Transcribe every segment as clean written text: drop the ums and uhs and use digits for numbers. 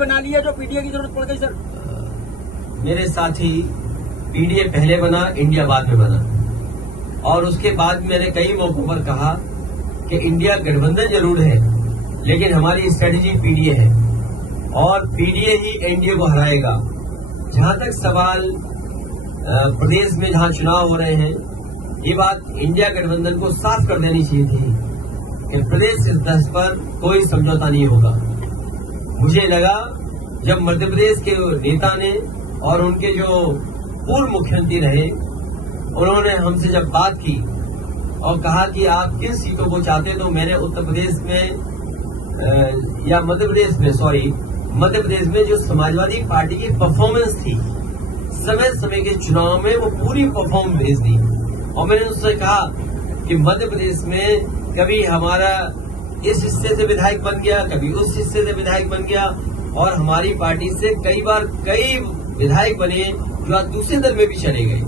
बना ली है जो पीडीए की जरूरत पड़ गई सर? मेरे साथी, पीडीए पहले बना, इंडिया बाद में बना, और उसके बाद मैंने कई मौकों पर कहा कि इंडिया गठबंधन जरूर है, लेकिन हमारी स्ट्रेटेजी पीडीए है और पीडीए ही एनडीए को हराएगा। जहां तक सवाल प्रदेश में जहां चुनाव हो रहे हैं, ये बात इंडिया गठबंधन को साफ कर देनी चाहिए थी कि प्रदेश स्तर पर कोई समझौता नहीं होगा। मुझे लगा जब मध्य प्रदेश के नेता ने और उनके जो पूर्व मुख्यमंत्री रहे, उन्होंने हमसे जब बात की और कहा कि आप किन सीटों को चाहते, तो मैंने उत्तर प्रदेश में या मध्य प्रदेश में जो समाजवादी पार्टी की परफॉर्मेंस थी, समय समय के चुनाव में वो पूरी परफॉर्मेंस भेज दी। और मैंने उनसे कहा कि मध्य प्रदेश में कभी हमारा इस हिस्से से विधायक बन गया, कभी उस हिस्से से विधायक बन गया, और हमारी पार्टी से कई बार कई विधायक बने जो आज दूसरे दल में भी चले गए,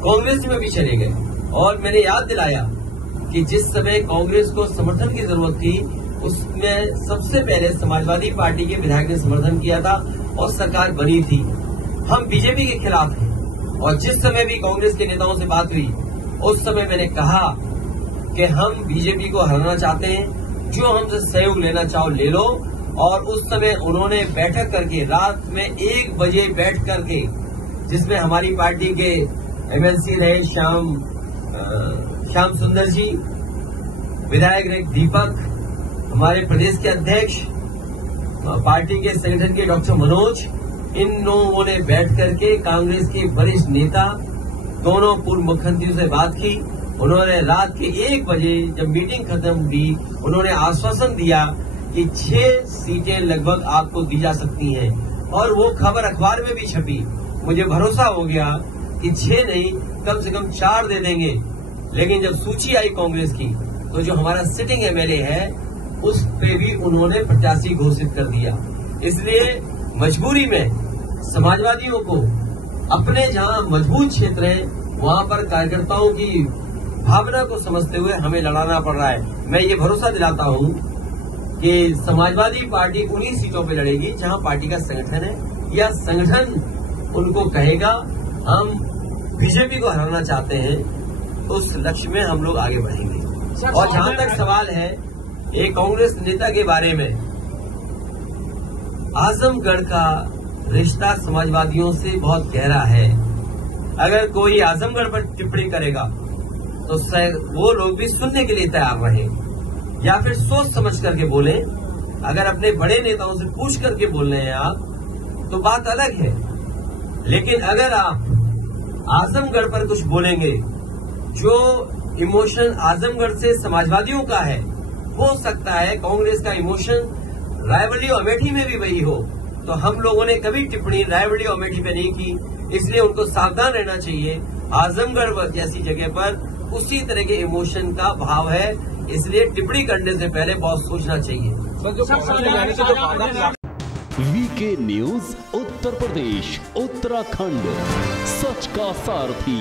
कांग्रेस में भी चले गए। और मैंने याद दिलाया कि जिस समय कांग्रेस को समर्थन की जरूरत थी, उसमें सबसे पहले समाजवादी पार्टी के विधायक ने समर्थन किया था और सरकार बनी थी। हम बीजेपी के खिलाफ हैं, और जिस समय भी कांग्रेस के नेताओं से बात हुई, उस समय मैंने कहा कि हम बीजेपी को हराना चाहते हैं, जो हमसे सहयोग लेना चाहो ले लो। और उस समय उन्होंने बैठक करके रात में 1 बजे बैठ करके, जिसमें हमारी पार्टी के एमएलसी रहे श्याम सुंदर जी, विधायक रहे दीपक, हमारे प्रदेश के अध्यक्ष, पार्टी के संगठन के डॉक्टर मनोज, इन लोगों ने बैठ करके कांग्रेस के वरिष्ठ नेता, दोनों पूर्व मुख्यमंत्रियों से बात की। उन्होंने रात के 1 बजे जब मीटिंग खत्म हुई, उन्होंने आश्वासन दिया कि 6 सीटें लगभग आपको दी जा सकती हैं, और वो खबर अखबार में भी छपी। मुझे भरोसा हो गया कि 6 नहीं, कम से कम 4 दे देंगे। लेकिन जब सूची आई कांग्रेस की, तो जो हमारा सिटिंग एमएलए है, उस पे भी उन्होंने प्रत्याशी घोषित कर दिया। इसलिए मजबूरी में समाजवादियों को अपने जहां मजबूत क्षेत्र है, वहां पर कार्यकर्ताओं की भावना को समझते हुए हमें लड़ाना पड़ रहा है। मैं ये भरोसा दिलाता हूं कि समाजवादी पार्टी उन्हीं सीटों पे लड़ेगी जहां पार्टी का संगठन है, या संगठन उनको कहेगा हम बीजेपी को हराना चाहते हैं, उस लक्ष्य में हम लोग आगे बढ़ेंगे। और जहां तक सवाल है एक कांग्रेस नेता के बारे में, आजमगढ़ का रिश्ता समाजवादियों से बहुत गहरा है। अगर कोई आजमगढ़ पर टिप्पणी करेगा तो वो लोग भी सुनने के लिए तैयार रहे, या फिर सोच समझ करके बोले। अगर अपने बड़े नेताओं से पूछ करके बोल रहे हैं आप, तो बात अलग है। लेकिन अगर आप आजमगढ़ पर कुछ बोलेंगे, जो इमोशन आजमगढ़ से समाजवादियों का है, हो सकता है कांग्रेस का इमोशन रायबरेली और अमेठी में भी वही हो। तो हम लोगों ने कभी टिप्पणी रायबरेली और अमेठी पे नहीं की, इसलिए उनको सावधान रहना चाहिए। आजमगढ़ जैसी जगह पर उसी तरह के इमोशन का भाव है, इसलिए टिप्पणी करने से पहले बहुत सोचना चाहिए। वीके न्यूज उत्तर प्रदेश, उत्तराखंड, सच का सारथी।